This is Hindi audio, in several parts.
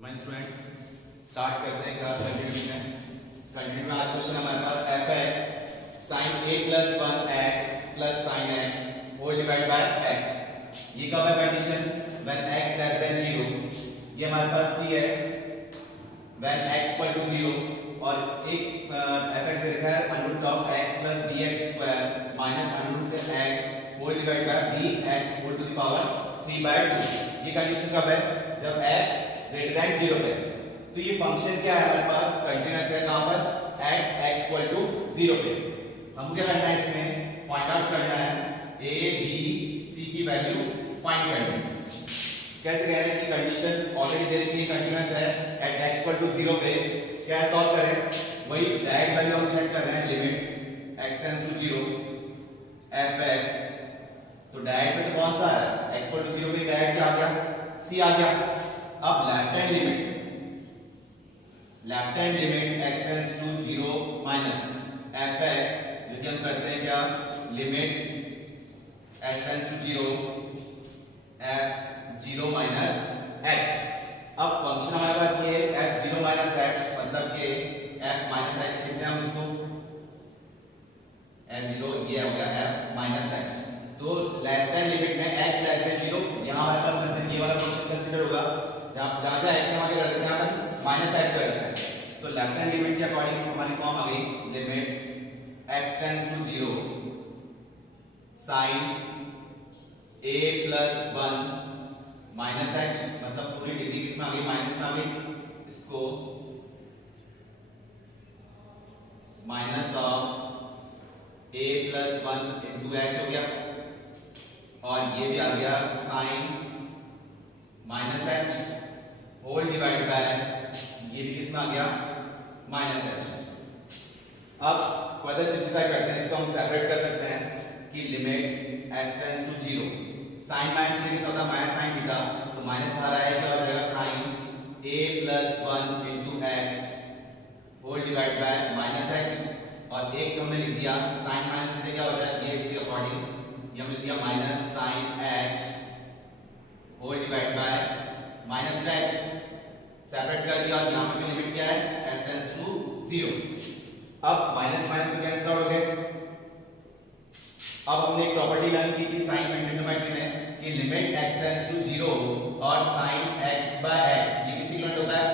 माय स्टूडेंट्स स्टार्ट करते हैं क्लास कंटिन्यू में आज क्वेश्चन हमारे पास fx sin a plus 1x plus sin x whole divided by x। ये कब है condition when x less than 0। ये हमारे पास c है when x equal to 0 और एक fx लिखा है under root of x plus bx square minus under root of x whole divided by bx whole to the power 3/2। ये कंडीशन कब है जब x greater than 0 पे। तो ये फंक्शन क्या है हमारे पास कंटीन्यूअस है कहां पर एट x इक्वल टू 0 पे। हम क्या करना है इसमें फाइंड आउट करना है a b c की वैल्यू फाइंड करनी है। कैसे कह रहे हैं कि कंडीशन ऑलरेडी दे रखी है कंटीन्यूअस है एट x इक्वल टू 0 पे। क्या सॉल्व करें वही डायरेक्ट वैल्यू हम चेक कर रहे हैं limit x tends to 0 fx। तो डायरेक्ट में तो कौन सा है x इक्वल टू 0 पे डायरेक्ट क्या आ गया c आ गया। अब left hand limit x tends to 0 minus fx जो कि हम करते हैं क्या limit x tends to 0 f 0 minus h। अब फंक्शन हमारे पास ये f 0 माइनस h मतलब कि f माइनस h लिखते हैं हम इसको f 0 ये हो गया f माइनस h। तो लेफ्ट हैंड लिमिट में x लेस देन 0 यहां हमारे पास कंसीडर ये वाला फंक्शन कंसीडर होगा जहां जहां x हमारे कर देते हैं अपन माइनस h कर देते हैं। तो लेफ्ट हैंड लिमिट के अकॉर्डिंग हमारी फॉर्म आ गई limit x tends to 0 sin a plus 1 minus h मतलब पूरी डिग्री किसमें आ गई माइनस में आ गई। इसको minus of a plus 1 into h हो गया और ये भी आ गया sin minus h whole divide by ये भी किसमें आ गया माइनस h। अब फर्दर सिंपलीफाई करते हैं इसको हम सेपरेट कर सकते हैं कि limit x tends to 0 sin minus में कितना होता है माइनस sin थीटा तो माइनस बाहर आएगा क्या हो जाएगा sin a plus 1 into h whole divide by minus h और एक हमने लिख दिया sin माइनस थीटा क्या हो जाएगा ये इसके अकॉर्डिंग ये हमने लिख दिया minus sin h whole divide by minus h separate कर दिया और यहां पे भी लिमिट क्या है s टेंड्स टू 0। अब माइनस माइनस में कैंसिल आउट हो गए। अब हमने एक प्रॉपर्टी लर्न की थी साइन ट्रिग्नोमेट्री में कि लिमिट x टेंड्स टू 0 और sin x by x ये किसी इक्विवेलेंट होता है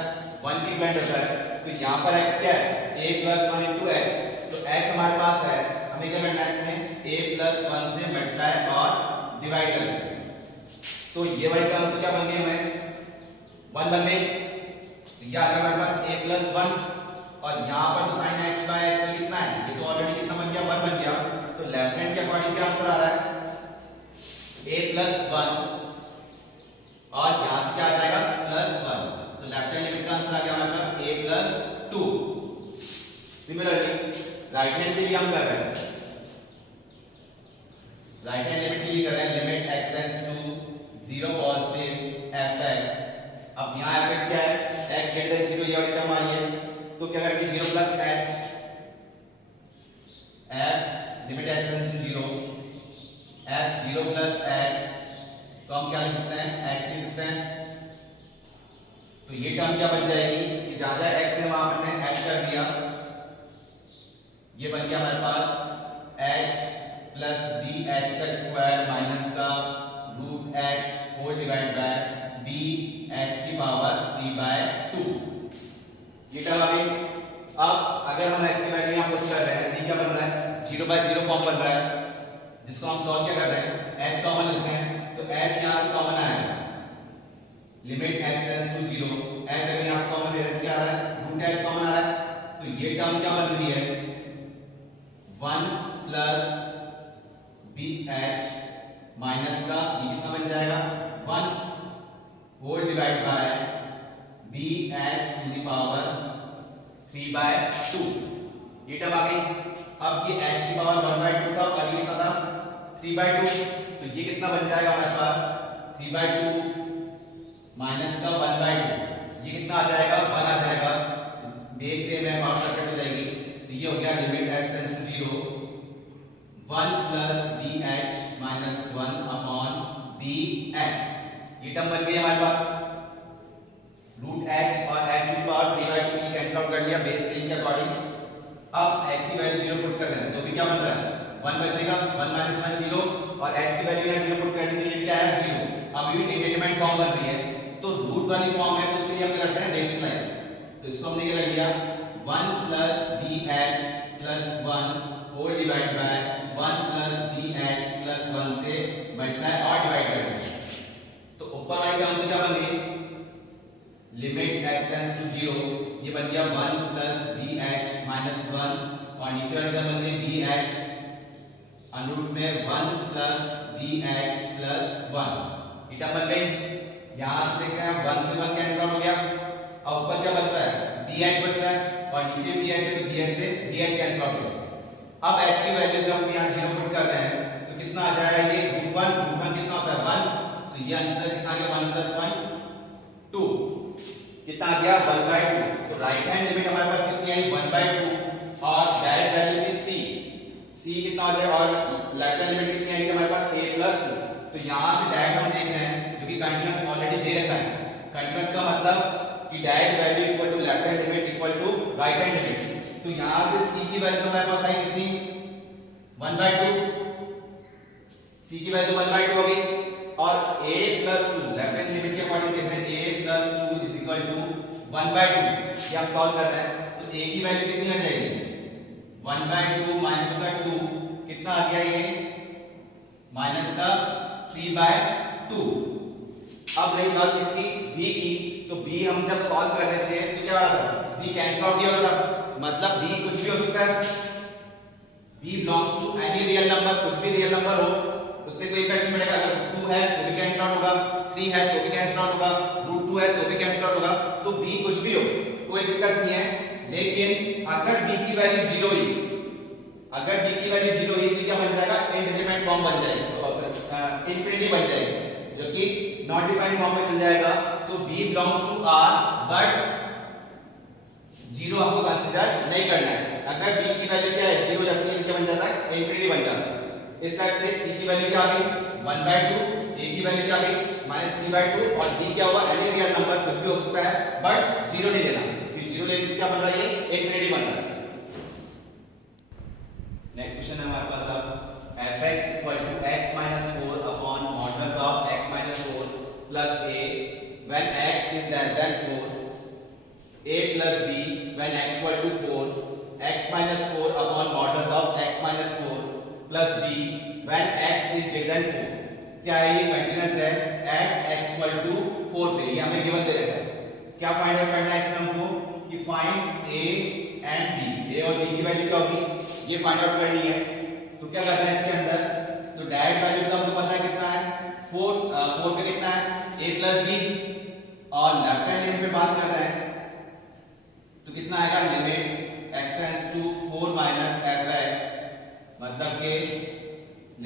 1 के इक्विवेलेंट होता है। तो यहां पर x क्या है a plus 1 into h तो h हमारे पास है हमें क्या करना है इसमें a plus 1 से मल्टीप्लाई और डिवाइड करना है। तो ये वाली टर्म तो क्या बन गई हमें 1 बन गई। तो ये आ गया हमारे पास a plus 1 और यहां पर तो sin x by x कितना है ये तो ऑलरेडी कितना बन गया 1 बन गया। तो लेफ्ट हैंड के अकॉर्डिंग क्या आंसर आ रहा है a plus 1 और यहां से क्या आ जाएगा प्लस 1। तो लेफ्ट हैंड लिमिट का आंसर आ गया हमारे पास a plus 2। Similarly right hand के लिए हम कर रहे हैं राइट हैंड लिमिट के लिए कर रहे हैं limit x tends to 0 positive fx। अब यहां fx क्या है x ग्रेटर देन 0 ये वाली टर्म आ रही है तो क्या करेंगे 0 plus h f limit x tends to 0 f 0 plus h तो हम क्या लिख सकते हैं h लिख सकते हैं। तो ये टर्म क्या बन जाएगी कि जहां जहां x है वहां हमने h कर दिया ये बन गया हमारे पास h प्लस bh का स्क्वायर माइनस का root h whole divide by bh की पावर 3/2 ये टर्म आ गई। अब अगर हम x की वैल्यू यहां पुट कर रहे हैं तो क्या बन रहा है 0/0 फॉर्म बन रहा है जिसको हम सॉल्व क्या कर रहे हैं h कॉमन लेते हैं तो h यहां से कॉमन आएगा limit h tends to 0 h अगर यहां से कॉमन ले रहे हैं क्या आ रहा है रूट h कॉमन आ रहा है। तो ये टर्म क्या बन रही है 1 प्लस bh माइनस का ये कितना बन जाएगा 1 whole divide by bh to the power 3/2 ये टर्म आ गई। अब ये h की पावर 1/2 था और ये कितना था 3/2 तो ये कितना बन जाएगा हमारे पास 3/2 माइनस का 1/2 ये कितना आ जाएगा 1 आ जाएगा बेस से मैं बाहर सेपरेट हो जाएगी। तो ये हो गया limit h tends to 0 1 plus bh minus 1 upon bh ये टर्म बन गई हमारे पास रूट h गया बेस सेम के अकॉर्डिंग। अब h की वैल्यू 0 पुट कर रहे हैं तो भी क्या बन रहा है 1 बचेगा, 1 - 1 0, और h की वैल्यू यहाँ 0 पुट कर दी तो ये क्या है 0। अब ये एलिमेंट फॉर्म बन रही है तो रूट वाली फॉर्म है तो उसके लिए हम क्या करते हैं रेशनलाइज। तो इसको हमने क्या कर लिया 1 + bh + 1 whole divide by 1 + bh + 1 से मल्टीप्लाई और डिवाइड कर दिया। तो ऊपर वाली टर्म क्या बन गई लिमिट x टेंड्स टू 0, ये बन गया 1 + bh - 1, और नीचे वाली टर्म बन गई bh √ में 1 + bh + 1, ये टर्म बन गई। यहां से देखते हैं 1 से 1 कैंसिल आउट हो गया। अब ऊपर क्या बच रहा है bh बच रहा है और नीचे bh है तो bh से bh कैंसिल आउट हो गया। अब h की वैल्यू जब हम यहां 0 पुट कर रहे हैं तो कितना आ जाएगा ये √1 कितना होता है 1, तो ये आंसर कितना आ गया 1 + 1 2, कितना आ गया 1/2। तो राइट हैंड लिमिट हमारे पास कितनी आई 1/2 और डायरेक्ट वैल्यू थी c कितना आ जाएगा, और लेफ्ट हैंड लिमिट कितनी आई हमारे पास a + 2। तो यहां से डायरेक्ट हम देख रहे हैं जो कि कंटीन्यूअस ऑलरेडी दे रखा है। कंटीन्यूअस का मतलब कि direct value equal to left hand limit equal to right hand limit. तो यहां से c की वैल्यू हमारे पास आई कितनी 1/2, c की वैल्यू 1/2 हो गई, और a + 2 लेफ्ट हैंड लिमिट के अकॉर्डिंग देख रहे हैं a + 2 = 1/2, ये हम सॉल्व कर रहे हैं। तो a की वैल्यू कितनी आ जाएगी 1/2 माइनस का 2 कितना आ गया ये माइनस का 3/2। अब रही बात इसकी b की, तो b हम जब सॉल्व कर रहे थे तो क्या होगा b कैंसिल आउट किया होगा, मतलब b कुछ भी हो सकता है, b belongs to any real number, कुछ भी रियल नंबर हो उससे कोई इफेक्ट नहीं पड़ेगा। अगर 2 है तो भी कैंसिल आउट होगा, 3 है तो भी कैंसिल आउट होगा, √2 है तो भी कैंसिल आउट होगा। तो b कुछ भी हो कोई दिक्कत नहीं है, लेकिन अगर b की वैल्यू 0 हुई, अगर b की वैल्यू 0 हुई तो क्या बन जाएगा इंडिटरमिनेट फॉर्म बन जाएगा, इंफिनिटी बन जाएगी, जो कि नॉट डिफाइंड फॉर्म में चल जाएगा। तो b belongs to r but 0 आपको कंसीडर नहीं करना है। अगर b की वैल्यू क्या है 0 हो जाती है, क्या बन जाता है इंफिनिटी बन जाता है। इस टाइप से c की वैल्यू क्या आ गई 1/2, a की वैल्यू क्या आ गई -3/2, और b क्या हुआ एनी रियल नंबर कुछ भी हो सकता है बट 0 नहीं लेना, क्योंकि 0 लेने से क्या बन रहा है ये इंफिनिटी बन रहा है। नेक्स्ट क्वेश्चन है हमारे पास अब fx = x - 4 upon modulus of x - 4 plus a when x is less than 4, a plus b when x = 4, x - 4 upon modulus of x - 4 plus b when x is greater than 4। क्या है ये कंटीन्यूअस है at x = 4 पे, ये हमें गिवन दे रखा है। क्या फाइंड आउट करना है इसमें हमको कि find a and b, a और b की वैल्यू क्या होगी ये फाइंड आउट करनी है। तो क्या करना है इसके अंदर, तो डायरेक्ट वैल्यू तो हमको पता है कितना है 4 पे कितना है a + b, और लेफ्ट हैंड लिमिट पे बात कर रहे हैं तो कितना आएगा limit x tends to 4 - fx, मतलब के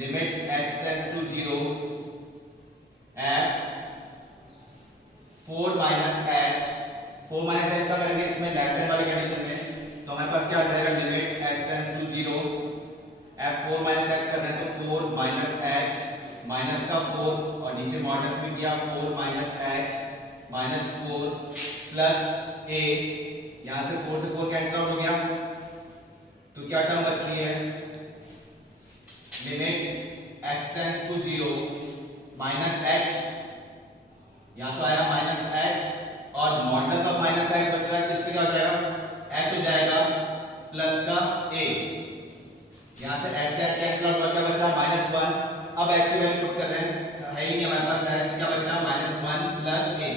limit x tends to 0 f 4 - h, 4 - h का करेंगे इसमें लेस देन वाले कंडीशन में, तो हमारे पास क्या आ जाएगा limit x tends to 0 f 4 - h कर रहे हैं तो 4 - h माइनस का 4 और नीचे मॉडल्स में किया 4 - h -4 प्लस a, यहां से 4 से 4 कैंसिल आउट हो गया तो क्या टर्म बच रही है limit x tends to 0 -h, यहां तो आया -h और मॉडल्स ऑफ -h बच रहा है तो इसके क्या हो जाएगा h हो जाएगा प्लस का a, यहां से h से h कैंसिल आउट हो गया बचा -1। अब h की वैल्यू पुट कर रहे हैं, है ही नहीं हमारे पास h, क्या बचा -1 plus a,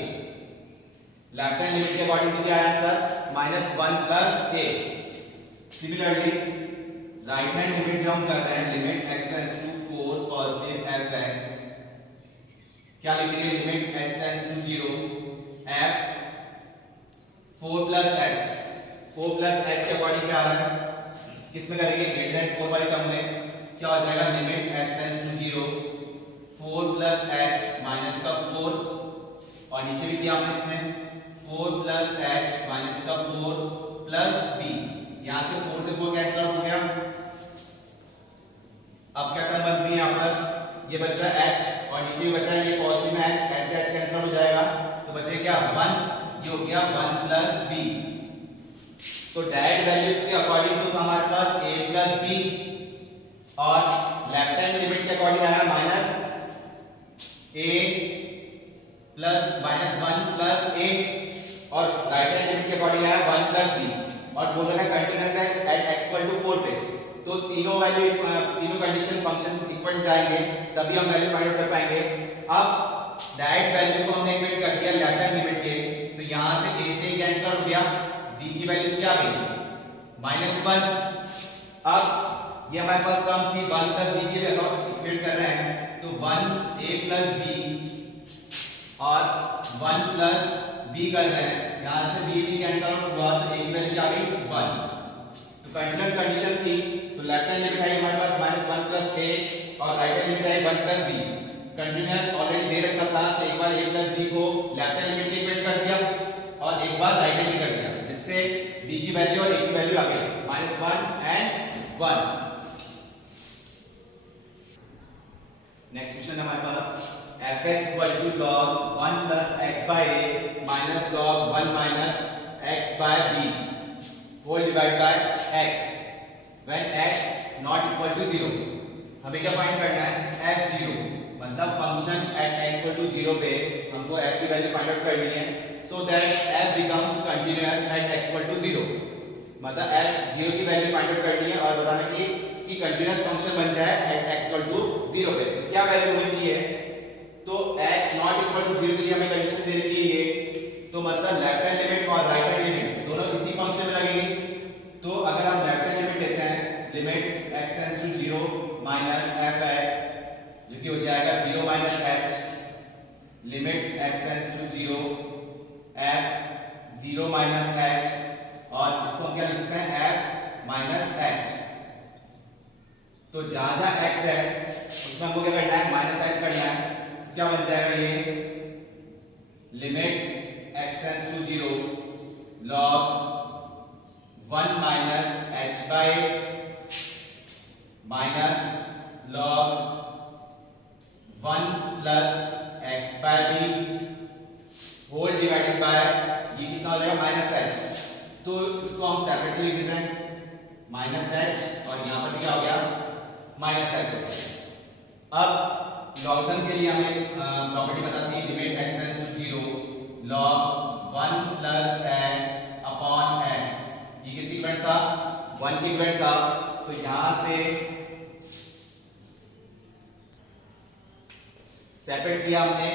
left hand limit के अकॉर्डिंग तो क्या है answer -1 plus a। Similarly right hand limit जो हम कर रहे हैं limit x tends to 4 positive fx, क्या लिख देंगे limit x tends to 0 f 4 plus h, 4 plus h के अकॉर्डिंग क्या आ रहा है किसमें करेंगे ग्रेटर देन 4 वाली टर्म में, क्या हो जाएगा limit x tends to 0 4 plus h minus का 4, और नीचे भी किया हमने इसमें 4 प्लस h माइनस का 4 प्लस b, यहां से 4 से 4 कैंसिल आउट हो गया। अब क्या टर्म बन रही है यहां पर, ये बच रहा है h और नीचे भी बचा है ये पॉजिटिव में h, ऐसे h कैंसिल आउट हो जाएगा तो बचे क्या 1, ये हो गया 1 प्लस b। तो डायरेक्ट वैल्यू के अकॉर्डिंग तो हमारे पास a प्लस बी और लेफ्ट हैंड लिमिट के अकॉर्डिंग आया minus a plus minus 1 plus a और राइट हैंड लिमिट के अकॉर्डिंग आया 1 प्लस b और बोल रहा है continuous at x equal to 4 पे। तो तीनों वैल्यू तीनों कंडीशन फंक्शंस इक्वल जाएंगे तभी हम वैल्यू फाइंड आउट कर पाएंगे। अब डायरेक्ट वैल्यू को हमने इक्वेट कर दिया लेफ्ट हैंड लिमिट के, तो यहां से a से कैंसिल आउट हो गया, b की वैल्यू क्या आ गई -1। अब ये हमारे पास टर्म की 1 प्लस b के इक्वेट कर रहे हैं, तो 1a प्लस b और 1 प्लस b कर रहे हैं, यहां से b कैंसिल आउट हुआ तो a की वैल्यू क्या आ गई 1। तो कंटीन्यूअस कंडीशन थी, तो लेफ्ट हैंड लिमिट आई हमारे पास -1 प्लस a और राइट हैंड लिमिट आई 1 प्लस b। कंटीन्यूअस ऑलरेडी दे रखा था, तो एक बार a प्लस b को लेफ्ट हैंड लिमिट के इक्वेट कर दिया और एक बार राइट हैंड कर दिया, जिससे b की वैल्यू और a की वैल्यू आ गई -1 एंड 1। नेक्स्ट क्वेश्चन हमारे पास fx equal to log 1 plus x by a minus log 1 minus x by b whole divide by x when x not equal to 0। हमें क्या फाइंड करना है f0, मतलब function at x equal to 0 पे हमको f की वैल्यू फाइंड आउट करनी है, so that f becomes continuous at x equal to 0। मतलब f0 की वैल्यू फाइंड आउट करनी है और बताना कि कंटीन्यूअस फंक्शन बन जाए एट x इक्वल टू 0 पे। क्या वैल्यू होनी चाहिए, तो x नॉट इक्वल टू 0 के लिए हमें कंडीशन दे रखी है ये, तो मतलब लेफ्ट हैंड लिमिट और राइट हैंड लिमिट दोनों इसी फंक्शन में लगेंगी। तो अगर हम लेफ्ट हैंड लिमिट लेते हैं, limit x tends to 0 minus fx जो कि हो जाएगा 0 minus h, limit x tends to 0 f 0 minus h, और इसको हम क्या लिख सकते हैं f माइनस h। तो जहां जहां x है उसमें हमको क्या करना है -h करना है, क्या बन जाएगा ये limit x tends to 0 log 1 minus h बाय minus log 1 plus x by b whole divided by ये कितना हो जाएगा -h। तो इसको हम सेपरेटली लिख देते हैं -h और यहां पर क्या हो गया -h। अब लॉगरिथम के लिए हमें प्रॉपर्टी बताती है limit x tends to 0 log 1 plus x upon x। ये किसी इक्वेट था 1 की इक्वेट था, तो यहां से सेपरेट किया हमने,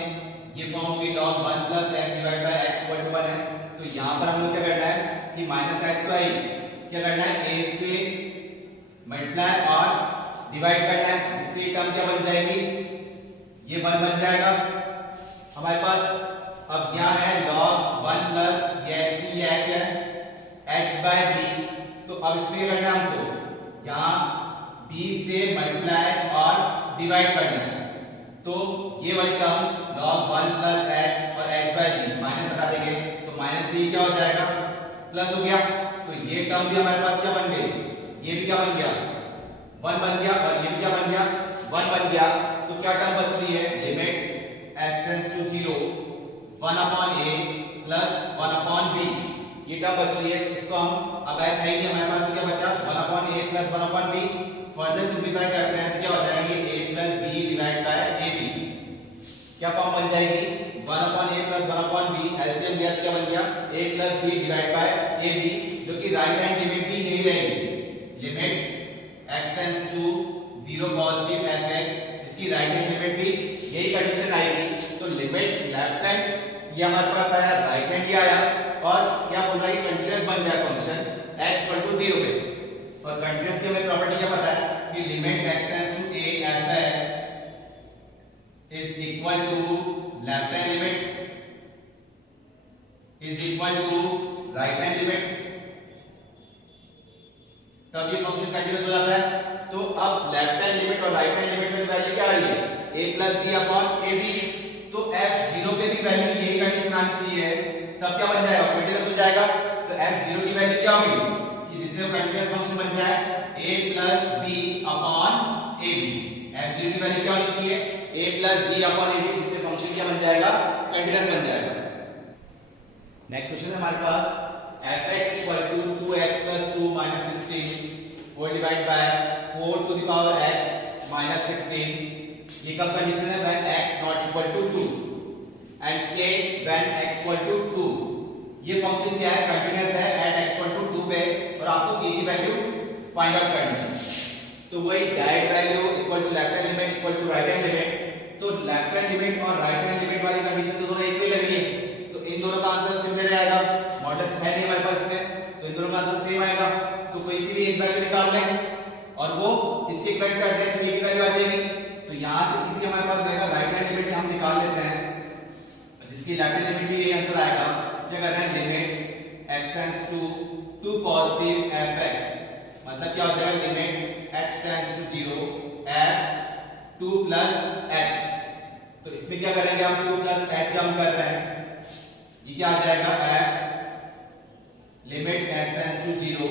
ये फॉर्म होगी log 1 plus x divide by x equal to 1 है। तो यहां पर हम लोग क्या करना है कि -h को क्या करना है a से मल्टीप्लाई और डिवाइड करना है, जिससे टर्म क्या बन जाएगी ये 1 बन जाएगा हमारे पास। अब यहाँ है log 1 प्लस ये x की ये h है h बाय b, तो अब इसमें क्या करना है हमको यहाँ b से मल्टीप्लाई और डिवाइड करना है, तो ये वाली टर्म log 1 प्लस h और h बाय b माइनस हटा देंगे, तो माइनस से क्या हो जाएगा प्लस हो गया। तो ये टर्म भी हमारे पास क्या बन गई, ये भी क्या बन गया 1 बन गया और ये भी क्या बन गया 1 बन गया। तो क्या टर्म बच रही है limit x tends to 0 1 upon a plus 1 upon b, ये टर्म बच रही है। इसको हम अब h है नहीं हमारे पास, क्या बचा 1 upon a plus 1 upon b। Further simplify करते हैं तो क्या हो जाएगा ये a plus b divide by ab, क्या फॉर्म बन जाएगी 1 upon a plus 1 upon b, LCM लिया तो क्या बन गया a plus b divide by ab, जो कि राइट हैंड लिमिट भी नहीं रहेगी। Limit x tends to 0 positive fx, इसकी राइट हैंड लिमिट भी यही कंडीशन आएगी। तो लिमिट लेफ्ट हैंड ये हमारे पास आया, राइट हैंड ये आया, और क्या बोल रहा है कंटीन्यूअस बन जाए फंक्शन x इक्वल टू 0 पे। और कंटीन्यूअस की हमें प्रॉपर्टी क्या पता है कि limit x tends to a fx is equal to left hand limit is equal to right hand limit, तब ये फंक्शन कंटीन्यूअस हो जाता है। तो अब लेफ्ट हैंड लिमिट और राइट हैंड लिमिट में वैल्यू क्या आ रही है a plus b upon ab, तो f0 पे भी वैल्यू यही कंडीशन आनी चाहिए, तब क्या बन जाएगा कंटीन्यूअस हो जाएगा। तो f0 की वैल्यू क्या होगी कि जिससे कंटीन्यूअस फंक्शन बन जाए a plus b upon ab। f0 की वैल्यू क्या होनी चाहिए a plus b upon ab, जिससे फंक्शन क्या बन जाएगा कंटीन्यूअस बन जाएगा। नेक्स्ट क्वेश्चन है हमारे पास fx equal to 2x plus 2 minus 16 वो divide by 4 to the power x minus 16। ये कब कंडीशन है? When x not equal to 2 and k when x equal to 2। ये फंक्शन क्या है? कंटीन्यूअस है एट x इक्वल टू 2 पे और आपको k की वैल्यू फाइंड आउट करनी है। तो वही direct value equal to left hand limit equal to right hand limit. तो लेफ्ट हैंड लिमिट और राइट हैंड लिमिट वाली कंडीशन तो दोनों एक पे लग रही है, तो इन दोनों का आंसर सिमिलर आएगा। मॉडल्स है नहीं हमारे पास में, तो इन दोनों का आंसर सेम आएगा। तो कोई सी भी एक वैल्यू निकाल लें और वो इसके इक्वल कर दें तो ये की वैल्यू आ जाएगी। तो यहां से किसी हमारे पास रहेगा राइट हैंड लिमिट हम निकाल लेते हैं, जिसकी लेफ्ट हैंड लिमिट भी यही आंसर आएगा। क्या कर रहे हैं? Limit x tends to positive fx, मतलब क्या हो जाएगा? Limit x tends to 0 f 2 plus h। तो इसमें क्या करेंगे हम? 2 प्लस h हम कर रहे हैं, ये क्या आ जाएगा? f limit s tends to 0,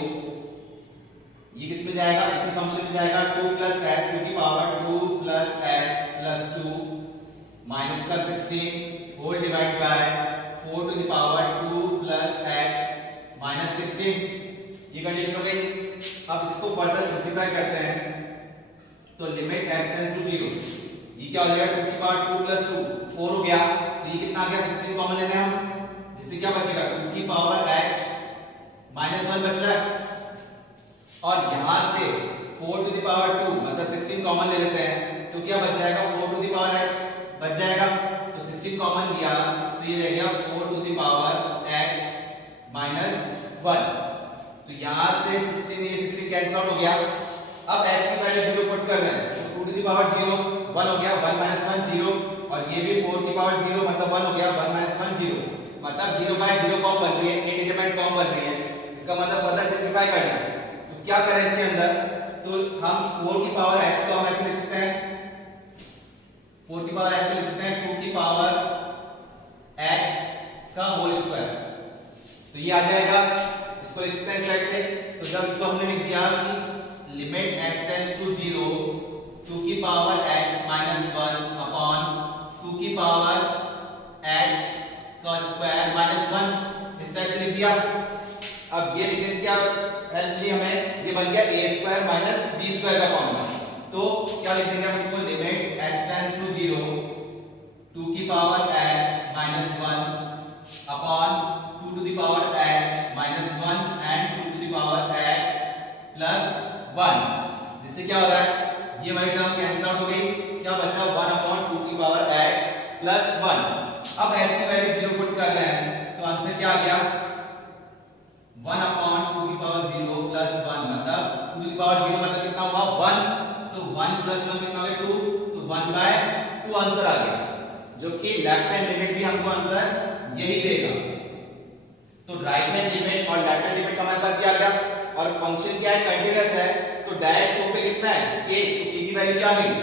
ये किस में जाएगा? इसी फंक्शन में जाएगा। 2 प्लस h टू की power 2 plus h plus 2 minus का 16 whole divide by 4 to the power 2 plus h minus 16। ये कंडीशन हो गई। अब इसको फर्दर सिंपलीफाई करते हैं, तो लिमिट s टेंड्स टू 0, ये क्या हो जाएगा? 2 की पावर 2 प्लस 2 4 हो गया, तो ये कितना आ गया? 16 कॉमन लेना है हम, जिससे क्या बचेगा? 2 की पावर h माइनस 1 बच रहा है, और यहां से 4 टू द पावर 2 मतलब 16 कॉमन ले लेते हैं, तो क्या बच जाएगा? 4 टू द पावर h बच जाएगा। तो 16 कॉमन लिया तो ये रह गया 4 to the power h minus 1। तो यहां से 16 ये 16 कैंसिल आउट हो गया। अब h की वैल्यू 0 पुट कर रहे हैं, तो 2 टू द पावर 0 1 हो गया, 1 माइनस 1 0, और ये भी 4 की पावर 0 मतलब 1 हो गया, 1 माइनस 1 0, मतलब 0 बाय 0 फॉर्म बन रही है, इंडिटरमिनेट फॉर्म बन रही है। इसका मतलब फर्दर सिंपलीफाई करना है, तो क्या करें इसके अंदर? तो हम 4 की पावर h को हम ऐसे लिख सकते हैं, 4 की पावर h को लिख सकते हैं 2 की पावर h का होल स्क्वायर, तो ये आ जाएगा। इसको लिख सकते हैं इस साइड से। तो जब इसको हमने लिख दिया कि लिमिट x टेंड्स टू 0 2 की पावर h माइनस 1 अपॉन 2 की पावर h का स्क्वायर माइनस 1, इस टाइप से लिख दिया। अब ये लिखने से क्या हेल्प मिली हमें? ये बन गया a square minus b square का फॉर्मूला। तो क्या लिख देंगे हम इसको? लिमिट x टेंड्स टू 0 2 की power h minus 1 upon 2 to the power h minus 1 and 2 to the power h plus 1, जिससे क्या हो रहा है? ये वाली टर्म कैंसिल आउट हो गई, क्या बचा? 1 अपॉन 2 की पावर h प्लस 1। अब h की वैल्यू 0 पुट कर रहे हैं, तो आंसर क्या आ गया? 1 अपॉन 2 की पावर 0 प्लस 1, मतलब 2 की पावर 0 मतलब कितना हुआ? 1, तो 1 प्लस 1 कितना हो गया? 2, तो 1 बाय 2 आंसर आ गया, जो कि लेफ्ट हैंड लिमिट भी हमको आंसर यही देगा। तो राइट हैंड लिमिट और लेफ्ट हैंड लिमिट हमारे पास आ गया, और फंक्शन क्या है? कंटीन्यूअस है, तो डायरेक्ट को पे कितना है? k, तो k की वैल्यू क्या आ गई?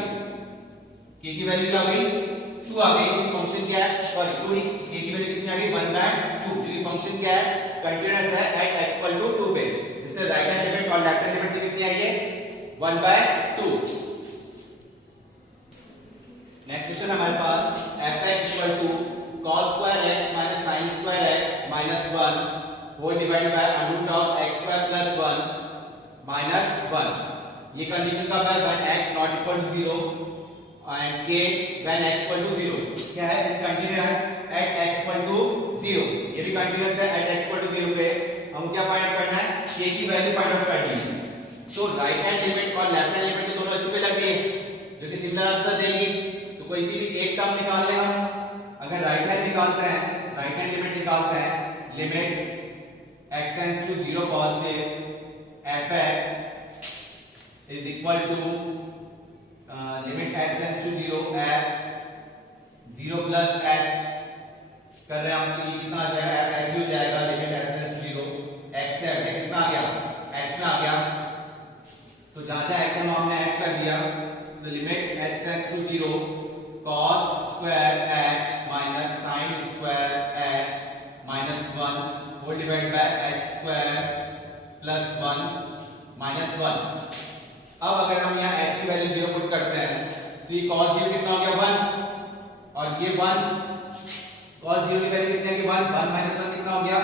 k की वैल्यू क्या आ गई? 2 आ गई। फंक्शन क्या है? सॉरी 2 नहीं, k की वैल्यू कितनी आ गई? 1 बाय 2, क्योंकि फंक्शन क्या है? कंटीन्यूअस है एट x इक्वल टू 2 पे, जिससे राइट हैंड लिमिट और लेफ्ट हैंड लिमिट कितनी आई है? 1 बाय 2। नेक्स्ट क्वेश्चन हमारे पास fx equal to cos square x minus sin square x minus 1 whole divided by root of x square plus 1 minus 1। ये कंडीशन कब है? When x not equal to 0 and k when x equal to 0। क्या है? इस continuous at x equal to 0, ये भी कंटीन्यूअस है एट x इक्वल टू 0 पे। हम क्या फाइंड आउट करना है? k की वैल्यू फाइंड आउट करनी है। तो राइट हैंड लिमिट और लेफ्ट हैंड लिमिट तो दोनों इसी पे लग गई, जो कि सिमिलर आंसर देगी। तो कोई सी भी एक टर्म निकाल लें हम। अगर राइट हैंड निकालते हैं, राइट हैंड लिमिट निकालते हैं, limit x tends to 0 positive fx is equal to limit x tends to 0 f 0 plus h कर रहे हैं हम, तो ये कितना आ जाएगा? f h हो जाएगा। Limit x tends to 0 x से हट के किसमें आ गया? h में आ गया। तो जहां जहां x है हमने h कर दिया, तो limit h tends to 0 cos square h minus sin square h minus 1 whole divide by h square plus 1 minus 1। अब अगर हम यहाँ h की वैल्यू 0 पुट करते हैं, तो ये cos 0 कितना हो गया? 1, और ये 1 cos 0 की वैल्यू कितनी है? 1 1 माइनस 1 कितना हो गया?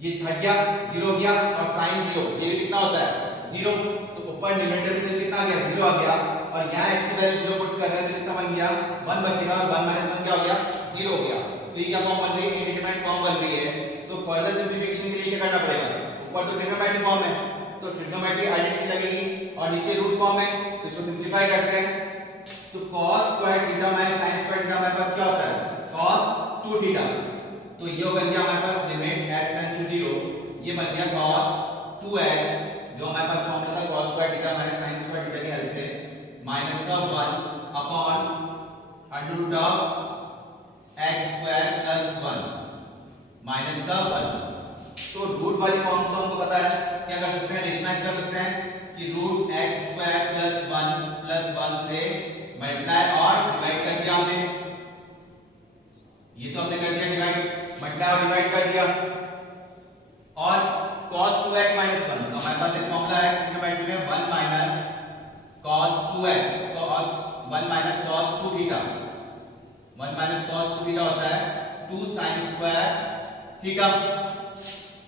ये हट गया, जीरो हो गया, और साइन जीरो, ये भी कितना होता है जीरो। तो ऊपर न्यूमरेटर में कितना आ गया, जीरो आ गया, और यहाँ h की वैल्यू जीरो पुट कर रहे हैं तो कितना बन गया 1 बचेगा, और 1 माइनस 1 क्या हो गया, जीरो हो गया। तो ये क्या फॉर्म बन रही है, इंडिटरमिनेट फॉर्म बन रही है। तो फर्दर सिंपलीफिकेशन के लिए क्या करना पड़ेगा, ऊपर तो ट्रिग्नोमेट्री फॉर्म है तो ट्रिग्नोमेट्री आइडेंटिटी लगेगी, और नीचे रूट फॉर्म है तो इसको सिंपलीफाई करते हैं। तो cos square theta minus sin square theta हमारे पास क्या होता है, cos 2 थीटा। तो ये बन गया हमारे पास लिमिट h टेंड्स टू 0, ये बन गया cos 2h, जो हमारे पास फॉर्मूला था cos square theta minus sin square theta की हेल्प से, माइनस का 1 upon under root of h square plus 1 minus का 1। तो रूट वाली फॉर्म तो हमको पता है, क्या कर सकते हैं, रेशनलाइज कर सकते हैं कि रूट h स्क्वायर प्लस 1 से मल्टीप्लाई और डिवाइड कर दिया हमने, ये तो हमने कर दिया डिवाइड, मल्टीप्लाई और डिवाइड कर दिया। और cos 2h माइनस 1, तो हमारे पास एक फॉर्मूला है ट्रिग्नोमेट्री में 1 minus cos 2h, cos 1 minus cos 2 theta, 1 minus cos 2 theta होता है 2 sin स्क्वायर थीटा।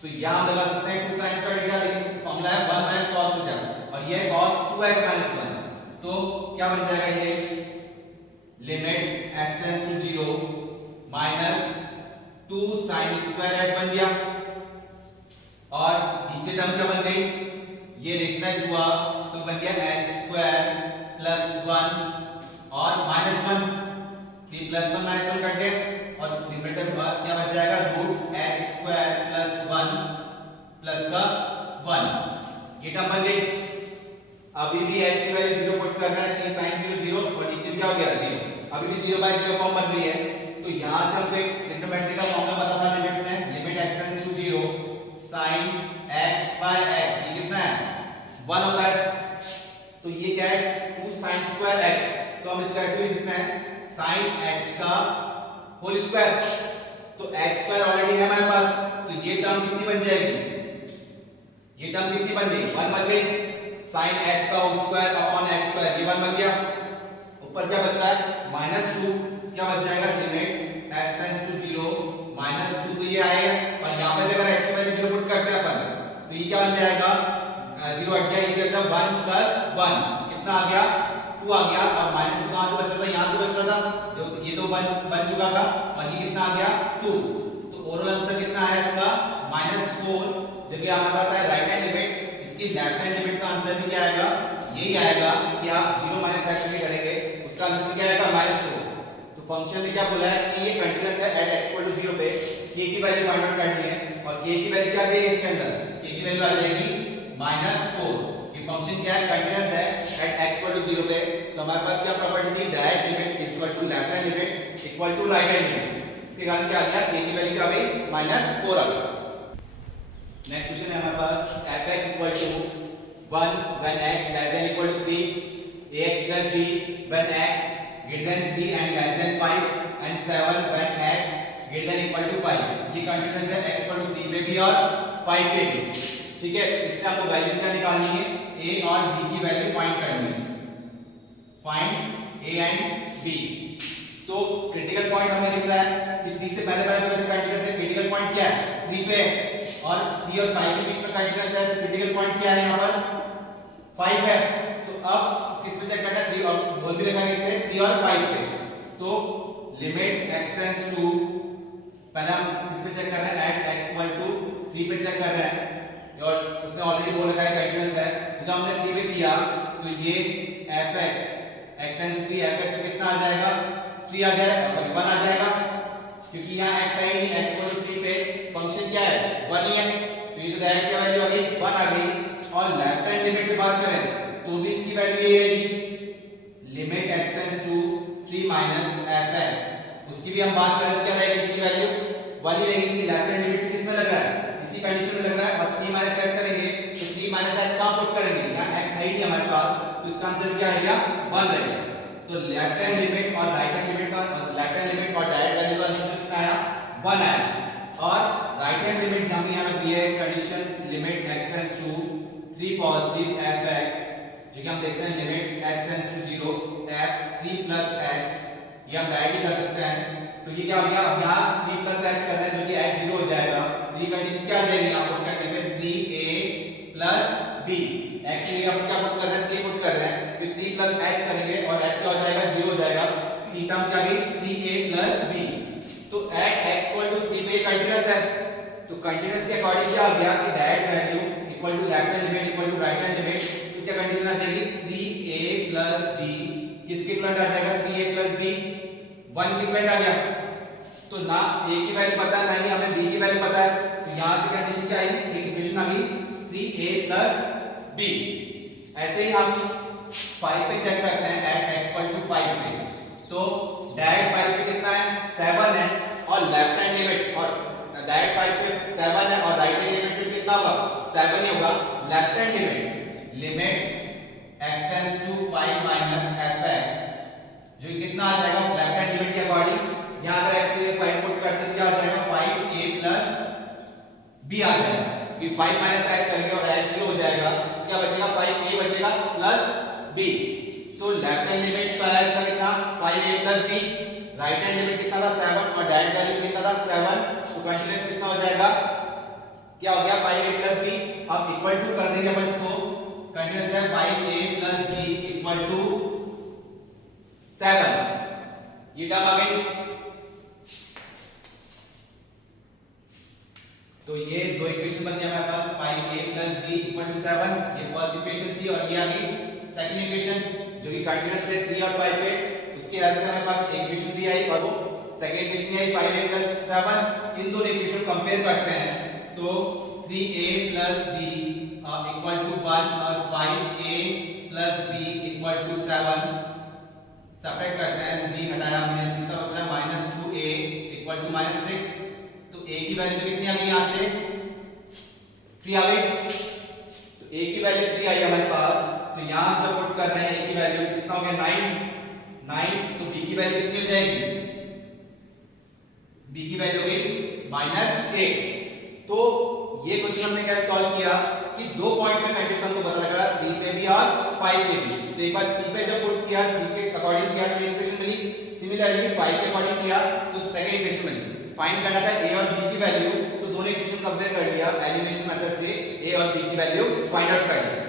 तो यहां हम लगा सकते हैं 2 sin स्क्वायर थीटा, लेकिन फॉर्मूला है 1 माइनस cos थीटा, और ये cos 2h माइनस 1। तो क्या बन जाएगा, ये limit h tends to 0 minus 2 sin square h बन गया, और नीचे टर्म क्या बन गई, ये रेशनलाइज हुआ तो बन गया h स्क्वायर प्लस 1 और माइनस 1, ये प्लस 1 माइनस 1 कट गए, और न्यूमरेटर क्या बच जाएगा, root h square plus 1 plus का 1, ये टर्म बन गई। अभी भी h की वैल्यू 0 पुट कर रहे हैं, तो sin 0 0, और नीचे क्या हो गया 0, अभी भी 0 बाय 0 फॉर्म बन रही है। तो यहां से हमको एक ट्रिग्नोमेट्री का फॉर्मूला पता था लिमिट्स में, limit x tends to 0 sin x by x, ये कितना है 1 होता है। तो ये क्या है 2 sin स्क्वायर h, तो हम इसको ऐसे भी लिखते हैं sin h का होल स्क्वायर। तो x स्क्वायर ऑलरेडी है हमारे पास, तो ये टर्म कितनी बन जाएगी, ये टर्म कितनी बन गई 1 बन गई, sin h का whole square upon h square, ये 1 बन गया। ऊपर क्या बच रहा है -2, क्या बच जाएगा, लिमिट h टेंड्स टू 0 -2, तो ये आएगा, और यहां पे भी अगर h की वैल्यू 0 पुट करते हैं अपन, तो ये क्या बन जाएगा 0 हट गया, ये बचा 1 प्लस 1, कितना आ गया 2 आ गया, और माइनस 2 कहां से बच रहा था, यहां से बच रहा था, जो ये तो बन चुका था, और ये कितना आ गया 2। तो ओवरऑल आंसर कितना आया इसका -4, जगह हमारे पास है राइट हैंड लिमिट, इसकी लेफ्ट हैंड लिमिट का आंसर भी क्या आएगा, यही आएगा कि आप 0 माइनस x के करेंगे, उसका आंसर क्या आएगा -4। तो फंक्शन में क्या बोला है कि ये कंटीन्यूअस है एट x = 0 पे, k की वैल्यू फाइंड आउट करनी है, और k की वैल्यू क्या आ जाएगी इसके अंदर, k की वैल्यू आ जाएगी -4। ये फंक्शन क्या है, कंटीन्यूअस है एट x = 0 पे। तो हमारे पास क्या प्रॉपर्टी थी, direct limit equal to left hand limit equal to right hand limit, इसके कारण क्या आ गया, k की वैल्यू क्या आ गई -4 आ गई। नेक्स्ट क्वेश्चन है हमारे पास fx = 1 when x less than equal to 3, ax plus b when x greater than 3 and less than 5, and 7 when x greater than equal to 5। ये कंटीन्यूअस है x = 3 पे भी और 5 पे भी, ठीक है। इससे आपको वैल्यू क्या निकालनी है, a और b की वैल्यू फाइंड करनी है, फाइंड a एंड b। तो क्रिटिकल पॉइंट हमें दिख रहा है कि 3 से पहले तो वैसे कंटीन्यूअस है, क्रिटिकल पॉइंट क्या है 3 पे, और 3 और 5 के बीच में कंटीन्यूअस है, तो क्रिटिकल पॉइंट क्या है यहाँ पर 5 है। तो अब किस पे चेक करना है, 3 और बोल भी रखा है इसमें 3 और 5 पे। तो लिमिट x टेंड्स टू, पहले हम किस पे चेक कर रहे हैं, एट x = 3 पे चेक कर रहे हैं, और उसने ऑलरेडी बोल रखा है कंटीन्यूअस है, तो जब हमने 3 पे किया तो ये fx x tends to 3 fx में कितना आ जाएगा 3 आ जाएगा, सॉरी 1 आ जाएगा, क्योंकि यहाँ x है नहीं, x = 3 पे फंक्शन क्या है 1 ही है, तो ये तो डायरेक्ट क्या वैल्यू आ गई 1 आ गई। और लेफ्ट हैंड लिमिट पे बात करें तो भी इसकी वैल्यू ये रहेगी, limit x tends to 3 fx, उसकी भी हम बात करें तो क्या रहेगी इसकी वैल्यू 1 ही रहेगी, क्योंकि लेफ्ट हैंड लिमिट किस में लग रहा है, इसी कंडीशन में लग रहा है। और 3 h करेंगे तो 3 h कहां पुट करेंगे, यहाँ x है ही नहीं हमारे पास, तो इसका आंसर क्या आएगा 1 रहेगा। तो लेफ्ट हैंड लिमिट और राइट हैंड लिमिट का, लेफ्ट हैंड लिमिट और डायरेक्ट वैल्यू का आंसर कितना आया 1 आया, और राइट हैंड लिमिट जब यहाँ लग रही है condition limit x tends to 3 positive fx, जो कि हम देखते हैं limit h tends to 0 f 3 plus h, ये हम डायरेक्ट कर सकते हैं। तो ये क्या हो गया, अब यहाँ 3 प्लस h कर रहे हैं जो कि h 0 हो जाएगा, तो ये कंडीशन क्या आ जाएगी यहाँ पुट करने पे 3a प्लस b। x के लिए अपन क्या पुट कर रहे हैं 3 पुट कर रहे हैं, फिर 3 प्लस h करेंगे और h क्या हो जाएगा 0 हो जाएगा। ई टर्म क्या गई 3a प्लस b। तो एट x इक्वल टू 3 पे कंटीन्यूअस है, तो कंटीन्यूअस के अकॉर्डिंग क्या हो गया कि direct value equal to left hand limit equal to right hand limit. तो क्या कंडीशन आ जाएगी 3a प्लस b किसके इक्विवेलेंट आ जाएगा 3a प्लस b 1 के इक्विवेलेंट आ गया। तो ना a की वैल्यू पता है ना ही हमें b की वैल्यू पता है, तो यहां से कंडीशन क्या आई एक इक्वेशन आ गई 3a प्लस b। ऐसे ही हम 5 पे चेक करते हैं एट x इक्वल टू 5 पे, तो डायरेक्ट 5 पे कितना है 7 है और लेफ्ट हैंड लिमिट और डायरेक्ट 5 पे 7 है और राइट हैंड लिमिट पे कितना होगा 7 ही होगा। Left hand limit x tends to 5 minus fx जो कितना आ जाएगा लेफ्ट हैंड लिमिट के अकॉर्डिंग। यहां अगर x के लिए 5 पुट करते हैं तो क्या आ जाएगा 5a प्लस b आ जाएगा, ये 5 माइनस h करेंगे और h 0 हो जाएगा, तो क्या बचेगा 5a बचेगा प्लस b। तो लेफ्ट हैंड लिमिट सारा इसका कितना 5a plus b, right hand limit कितना था 7 और डायरेक्ट वैल्यू कितना था 7, तो कंटीन्यूअस कितना हो जाएगा क्या हो गया 5a प्लस b। अब इक्वल टू कर देंगे अपन इसको, कंटीन्यूअस है 5a plus b equal to 7, ये टर्म आ गई। तो ये दो इक्वेशन बन गया हमारे पास 5a plus b equal to 7, ये फर्स्ट इक्वेशन थी और ये आ गई सेकंड इक्वेशन जो कि कंटीन्यूअस है 3 और 5 पे, उसके हेल्प से हमारे पास इक्वेशन भी आई और वो सेकंड इक्वेशन आई 5a प्लस 7। इन दोनों इक्वेशन कंपेयर करते हैं तो 3a plus b equal to 1 और 5a plus b equal to 7 separate करते हैं, b हटाया हमने कितना बच रहा है -2a इक्वल टू -6। तो a की वैल्यू कितनी आ गई यहां से 3 आ गई, तो a की वैल्यू 3 आई हमारे पास। तो यहां जब पुट कर रहे हैं a की वैल्यू कितना हो गया 9, तो b की वैल्यू कितनी हो जाएगी b की वैल्यू हो गई -8। तो ये क्वेश्चन हमने कैसे सॉल्व किया कि दो पॉइंट पे कंडीशन हमको पता लगा 3 पे भी और 5 पे भी। तो एक बार 3 पे जब पुट किया 3 के अकॉर्डिंग किया तो इक्वेशन मिली, सिमिलरली 5 के अकॉर्डिंग किया तो सेकंड इक्वेशन मिली। फाइंड करना था a और b की वैल्यू, तो दोनों इक्वेशन कंपेयर कर लिया एलिमिनेशन मेथड से a और b की वैल्यू फाइंड आउट कर ली।